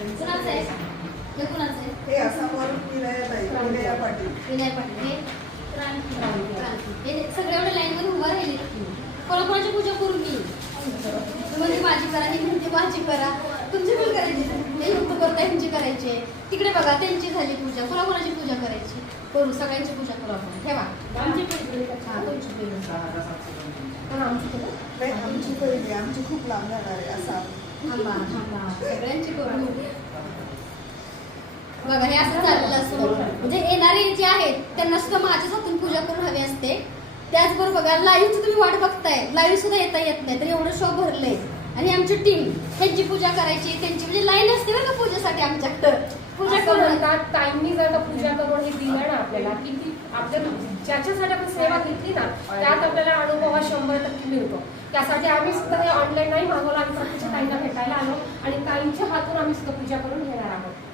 कुणाचं आहे? हे कुणाचं आहे? हे समोर विनया पाटील. विनय पाटील. हे क्रांती. हे सगळे एवढे लाईन मध्ये उभा राहिले. कोणाकोणाची पूजा करून मी म्हणजे माझी करा, ही म्हणते माझी करा. तुमची पण करायची, हे युक्त करता ह्यांची करायची. तिकडे बघा त्यांची झाली पूजा. कोणाकोणाची पूजा करायची? करू, सगळ्यांची पूजा करू आपण. ठेवा आमची पहिली. हा तुमची पहिली. पण आमची करू नाही, आमची पहिली. आमची खूप लांब जाणार आहे असा. थांबा थांबा, सगळ्यांची करू. बघा हे असं चाललेलं असतं. म्हणजे येणारे जे आहेत त्यांना सुद्धा माझ्याच हातून पूजा करून हवी असते. त्याचबरोबर बघा लाईव्हची तुम्ही वाट बघताय, लाईव्ह सुद्धा येता येत नाही, तर एवढं शो भरलंय. आणि आमची टीम त्यांची पूजा करायची, त्यांची म्हणजे लाईन असते ना पूजेसाठी आमच्याकडं. पूजा म्हणतात ताईंनी जर का पूजा करून हे दिलं ना आपल्याला, की ती आपल्या ज्याच्यासाठी आपण सेवा घेतली ना त्यात आपल्याला अनुभव हा 100% मिळतो. त्यासाठी आम्ही सुद्धा हे ऑनलाईन नाही मागवलं, आम्ही प्रत्यक्ष ताईंना भेटायला आलो आणि ताईंच्या हातून आम्ही सुद्धा पूजा करून घेणार आहोत.